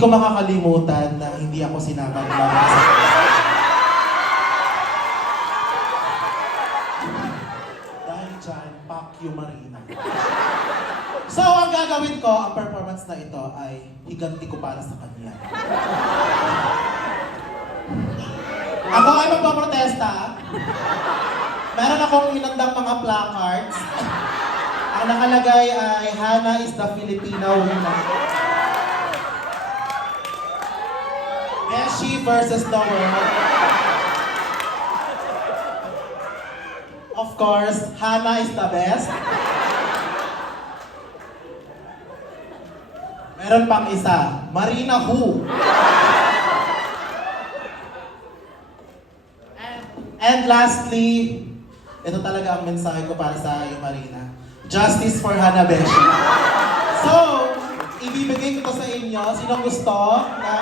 Hindi ko makakalimutan na hindi ako sinama ni Mama sa dahil dyan, fuck you, Marina. So, ang gagawin ko, ang performance na ito ay higanti ko para sa kanya. Ako ay magpaprotesta. Meron akong inandang mga placards. Ang nakalagay ay, Hana is the Filipino woman. Beshi versus the world. Of course, Hana is the best. Meron pang isa, Marina who? And lastly, ito talaga ang mensahe ko para sa iyo, Marina. Justice for Hana Beshi. So, ibibigay ko to sa inyo. Sinong gusto na